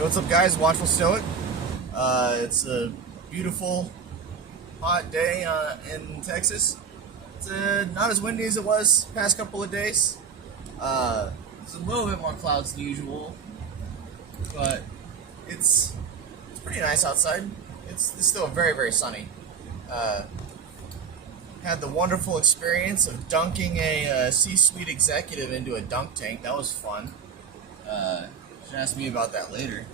Hey, what's up, guys? Watchful Stoic. It's a beautiful, hot day in Texas. It's not as windy as it was the past couple of days. It's a little bit more clouds than usual, but it's pretty nice outside. It's still very, very sunny. Had the wonderful experience of dunking a C-suite executive into a dunk tank. That was fun. Should ask me about that later.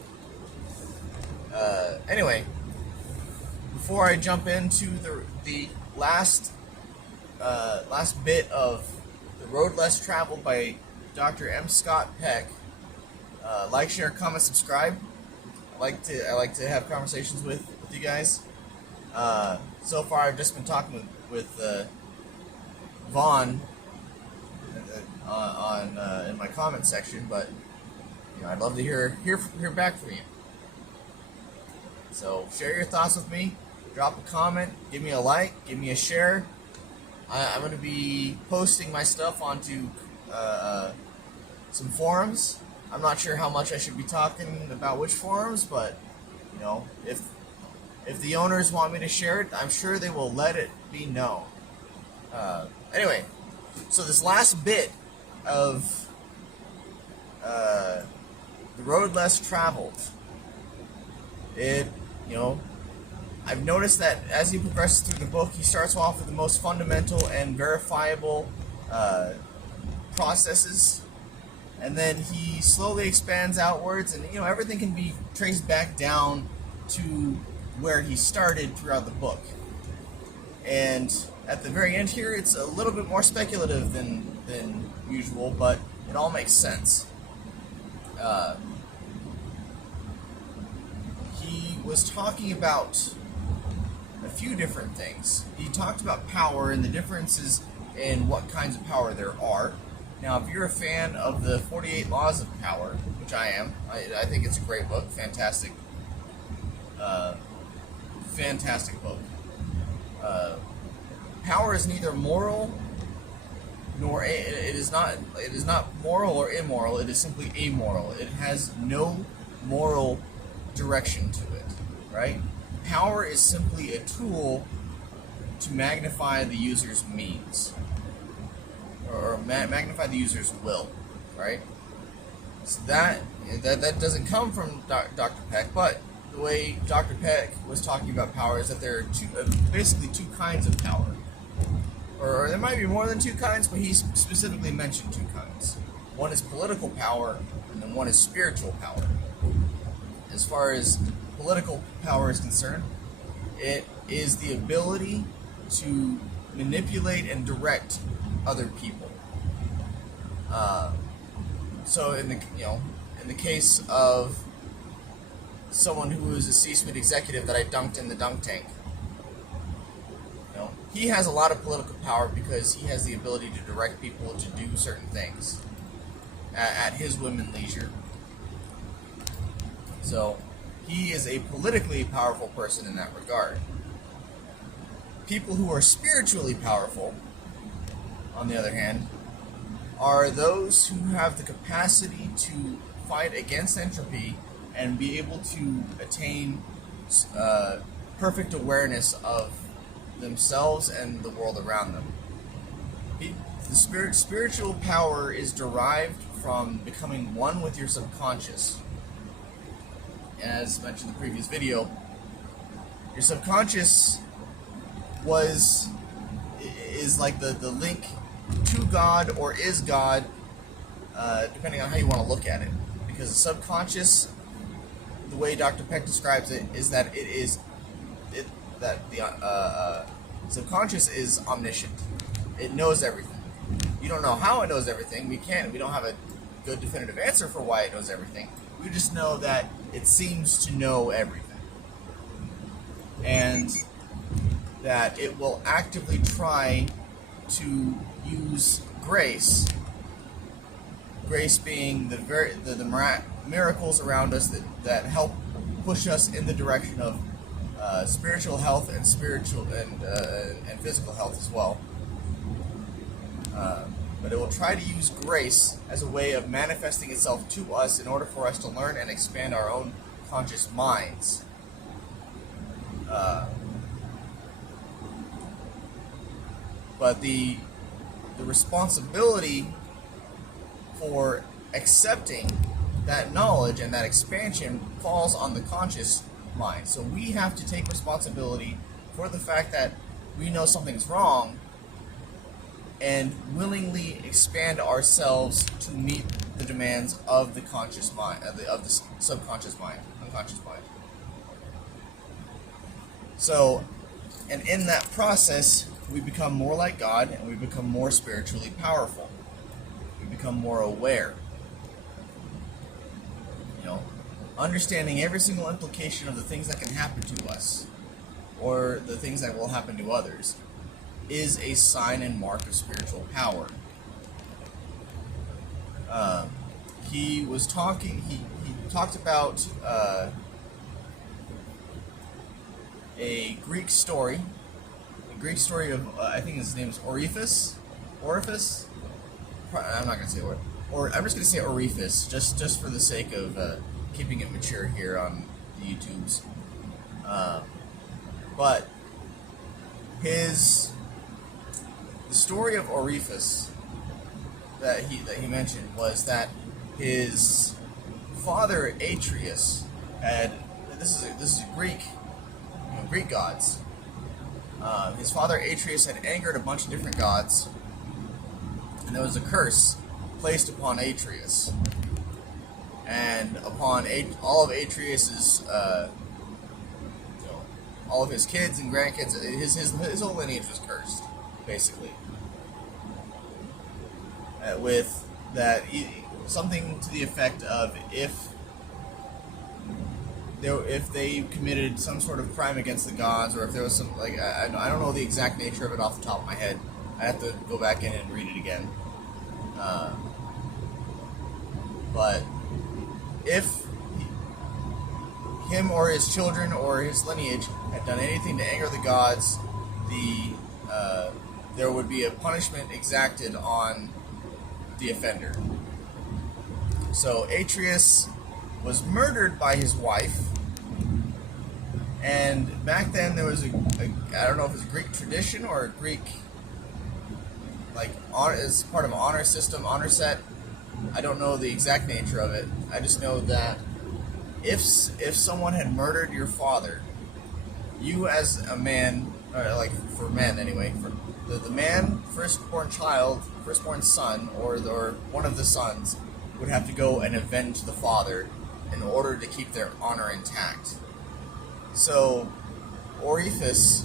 Anyway, before I jump into the last bit of The Road Less Traveled by Dr. M. Scott Peck, like, share, comment, subscribe. I like to have conversations with you guys. So far, I've just been talking with Vaughn in my comment section, but I'd love to hear back from you. So share your thoughts with me. Drop a comment. Give me a like. Give me a share. I'm going to be posting my stuff onto some forums. I'm not sure how much I should be talking about which forums, but if the owners want me to share it, I'm sure they will let it be known. Anyway, so this last bit of The Road Less Traveled, I've noticed that as he progresses through the book, he starts off with the most fundamental and verifiable processes, and then he slowly expands outwards, and everything can be traced back down to where he started throughout the book. And at the very end here, it's a little bit more speculative than usual, but it all makes sense. He was talking about a few different things. He talked about power and the differences in what kinds of power there are. Now, if you're a fan of the 48 Laws of Power, which I am, I think it's a great book, fantastic book. Power is neither moral nor it is not moral or immoral. It is simply amoral. It has no moral direction to it, right? Power is simply a tool to magnify the user's means, or magnify the user's will, right? So that doesn't come from Dr. Peck, but the way Dr. Peck was talking about power is that there are basically two kinds of power. Or there might be more than two kinds, but he specifically mentioned two kinds. One is political power, and then one is spiritual power. As far as political power is concerned, it is the ability to manipulate and direct other people. So in the case of someone who is a C-suite executive that I dunked in the dunk tank, he has a lot of political power because he has the ability to direct people to do certain things at his whim and leisure. So he is a politically powerful person in that regard. People who are spiritually powerful, on the other hand, are those who have the capacity to fight against entropy and be able to attain perfect awareness of themselves and the world around them. The spiritual power is derived from becoming one with your subconscious. As mentioned in the previous video, your subconscious is like the link to God, or is God, depending on how you want to look at it. Because the subconscious, the way Dr. Peck describes it, is that the subconscious is omniscient. It knows everything. You don't know how it knows everything. We don't have a good definitive answer for why it knows everything. We just know that it seems to know everything. And that it will actively try to use grace. Grace being the miracles around us that help push us in the direction of spiritual health and spiritual and physical health as well. but it will try to use grace as a way of manifesting itself to us in order for us to learn and expand our own conscious minds. But the responsibility for accepting that knowledge and that expansion falls on the conscious mind. So we have to take responsibility for the fact that we know something's wrong and willingly expand ourselves to meet the demands of the conscious mind, of the subconscious mind, unconscious mind. So, and in that process, we become more like God, and we become more spiritually powerful. We become more aware. You know, understanding every single implication of the things that can happen to us, or the things that will happen to others, is a sign and mark of spiritual power. He was talking. He talked about a Greek story. A Greek story of I think his name is Oriphis. Oriphis. I'm not gonna say what. Or I'm just gonna say Oriphis, just for the sake of keeping it mature here on the YouTubes. But the story of Oriphis that he mentioned was that his father Atreus had this is Greek, Greek gods. His father Atreus had angered a bunch of different gods, and there was a curse placed upon Atreus and upon all of Atreus's all of his kids and grandkids. His whole lineage was cursed, basically. With that, something to the effect of if they committed some sort of crime against the gods, or if there was some, like, I don't know the exact nature of it off the top of my head. I have to go back in and read it again. But if him or his children or his lineage had done anything to anger the gods, there would be a punishment exacted on the offender. So Atreus was murdered by his wife, and back then there was I don't know if it was a Greek tradition or a Greek, like, as part of an honor system, honor set. I don't know the exact nature of it. I just know that if someone had murdered your father, you as a man, or like for men anyway, for the man, firstborn son, or one of the sons would have to go and avenge the father in order to keep their honor intact. So Oriphis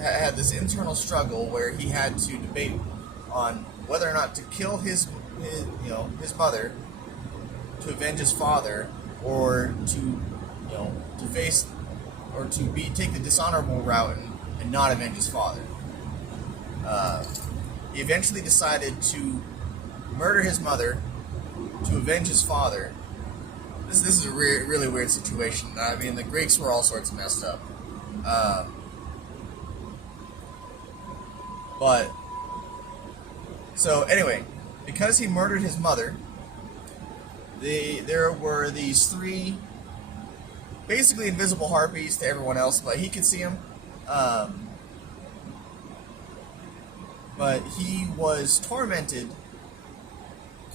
had this internal struggle where he had to debate on whether or not to kill his mother to avenge his father, or to face, or to take the dishonorable route and not avenge his father. He eventually decided to murder his mother to avenge his father. This is a really weird situation. I mean, the Greeks were all sorts of messed up. But so anyway, because he murdered his mother, there were these three basically invisible harpies to everyone else, but he could see them. But he was tormented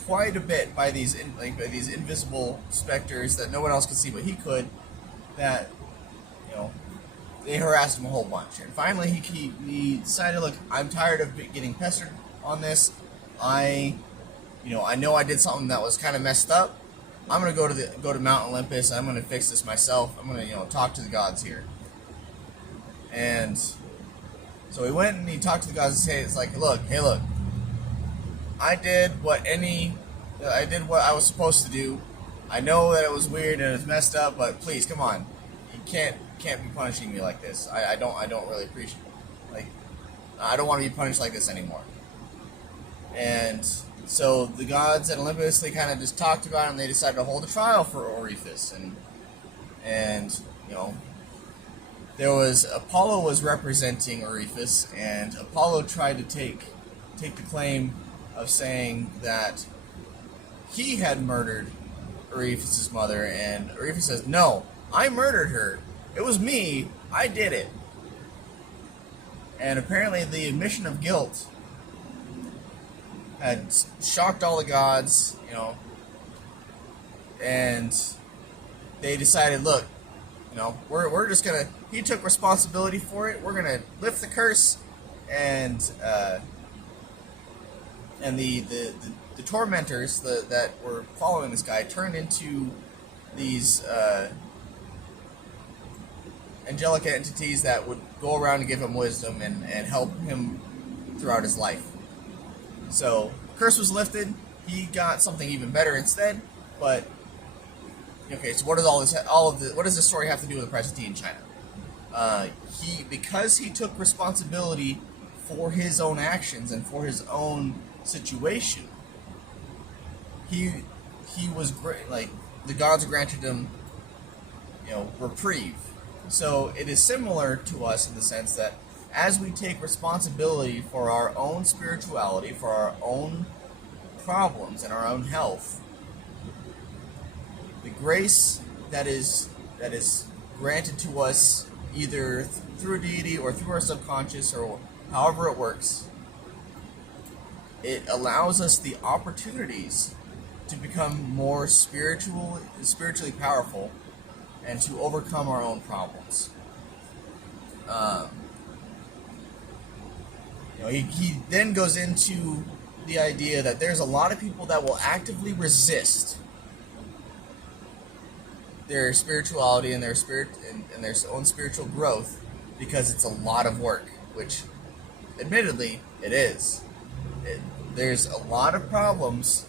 quite a bit by these invisible specters that no one else could see, but he could. That they harassed him a whole bunch, and finally he decided, look, I'm tired of getting pestered on this. I know I did something that was kind of messed up. I'm gonna go to Mount Olympus. I'm gonna fix this myself. I'm gonna talk to the gods here. And so he went and he talked to the gods and said, it's like, hey look, I did what I was supposed to do. I know that it was weird and it was messed up, but please, come on, you can't be punishing me like this. I don't really appreciate, I don't want to be punished like this anymore. And so the gods at Olympus, they kind of just talked about it, and they decided to hold a trial for Oriphis, and there was Apollo was representing Oriphis, and Apollo tried to take take the claim of saying that he had murdered Arifis' mother, and Arifis says, "No, I murdered her. It was me. I did it." And apparently the admission of guilt had shocked all the gods, and they decided, look, we're just gonna. He took responsibility for it. We're gonna lift the curse, and the tormentors that were following this guy turned into these angelic entities that would go around and give him wisdom and help him throughout his life. So curse was lifted. He got something even better instead. But okay, so what does this story have to do with the present in China? Because he took responsibility for his own actions and for his own situation, he was great. Like, the gods granted him, reprieve. So it is similar to us in the sense that as we take responsibility for our own spirituality, for our own problems and our own health, the grace that is granted to us either through a deity or through our subconscious or however it works, it allows us the opportunities to become more spiritually powerful and to overcome our own problems. He then goes into the idea that there's a lot of people that will actively resist their spirituality and their spirit and their own spiritual growth because it's a lot of work, which admittedly it is. There's a lot of problems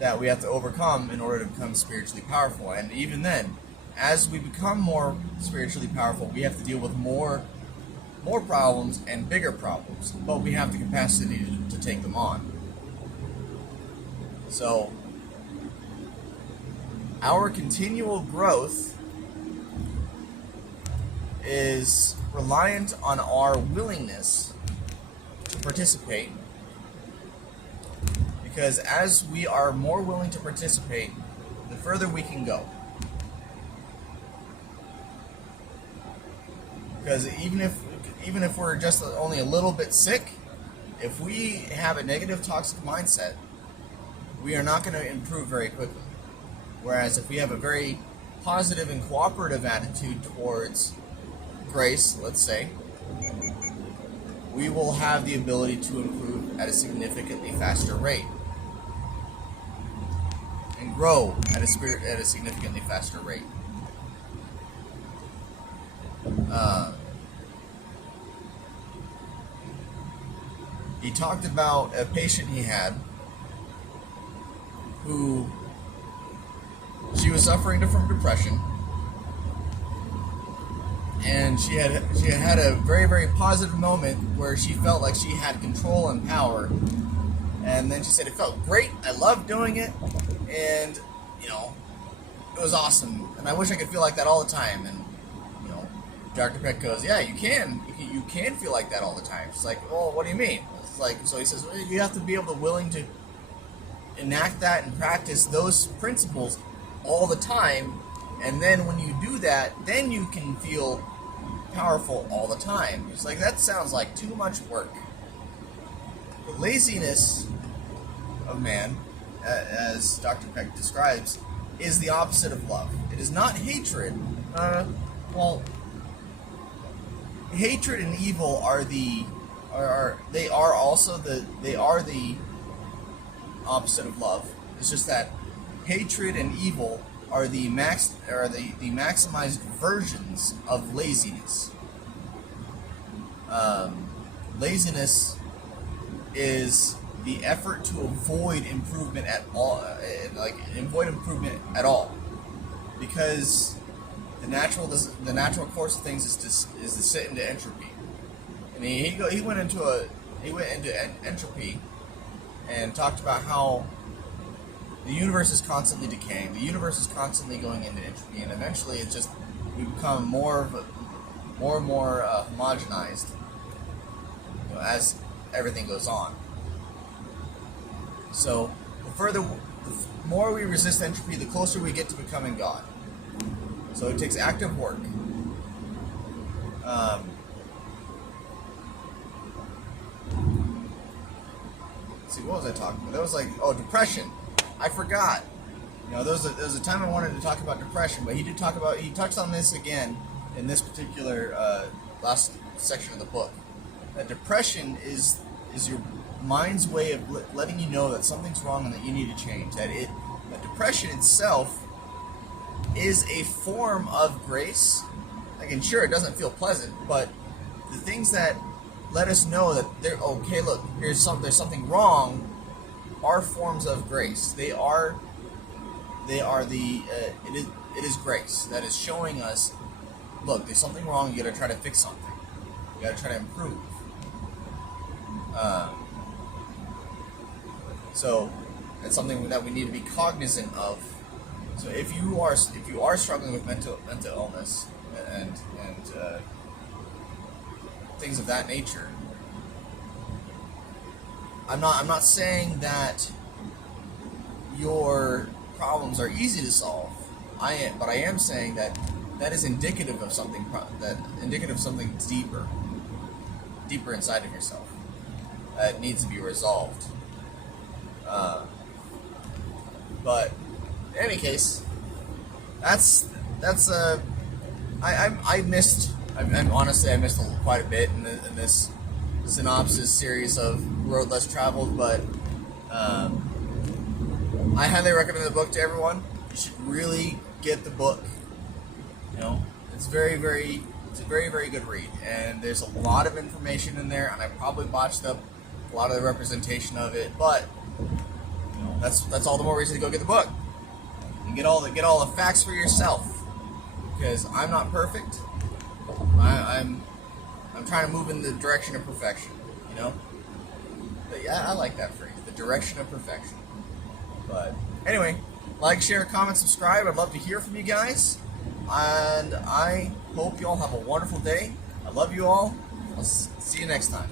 that we have to overcome in order to become spiritually powerful. And even then, as we become more spiritually powerful, we have to deal with more problems and bigger problems, but we have the capacity to take them on. So our continual growth is reliant on our willingness to participate, because as we are more willing to participate, the further we can go. Because even if we're just only a little bit sick, if we have a negative toxic mindset, we are not going to improve very quickly. Whereas if we have a very positive and cooperative attitude towards grace, let's say, we will have the ability to improve at a significantly faster rate and grow at a significantly faster rate. He talked about a patient he had who she was suffering from depression, and she had a very, very positive moment where she felt like she had control and power, and then she said it felt great, I loved doing it, and it was awesome, and I wish I could feel like that all the time. And Dr. Peck goes, yeah, you can feel like that all the time. She's like, well, what do you mean? It's like, so he says, well, you have to be willing to enact that and practice those principles all the time, and then when you do that, then you can feel powerful all the time. It's like, that sounds like too much work. The laziness of man, as Dr. Peck describes, is the opposite of love. It is not hatred. Hatred and evil are the opposite of love. It's just that hatred and evil are the maximized versions of laziness. Laziness is the effort to avoid improvement at all, because the natural course of things is to sit into entropy. And he went into entropy and talked about how the universe is constantly decaying. The universe is constantly going into entropy, and eventually we become more and more homogenized. everything goes on. So the more we resist entropy, the closer we get to becoming God. So it takes active work. Let's see, what was I talking about? That was like, depression. I forgot. There was a time I wanted to talk about depression, but he touched on this again in this particular last section of the book. That depression is your mind's way of letting you know that something's wrong and that you need to change. That depression itself is a form of grace. Like, sure, it doesn't feel pleasant, but the things that let us know that look, there's something wrong, are forms of grace. They are it is grace that is showing us, look, there's something wrong. You got to try to fix something. You got to try to improve. So it's something that we need to be cognizant of. So if you are struggling with mental illness and things of that nature, I'm not saying that your problems are easy to solve. But I am saying that is indicative of something deeper inside of yourself that needs to be resolved. But in any case, I missed quite a bit in this synopsis series of Road Less Traveled, but I highly recommend the book to everyone. You should really get the book. It's a very, very good read, and there's a lot of information in there, and I probably botched up a lot of the representation of it, but that's all the more reason to go get the book and get all the facts for yourself, because I'm not perfect. I'm trying to move in the direction of perfection, But yeah, I like that phrase, the direction of perfection. But anyway, like, share, comment, subscribe. I'd love to hear from you guys, and I hope you all have a wonderful day. I love you all. I'll see you next time.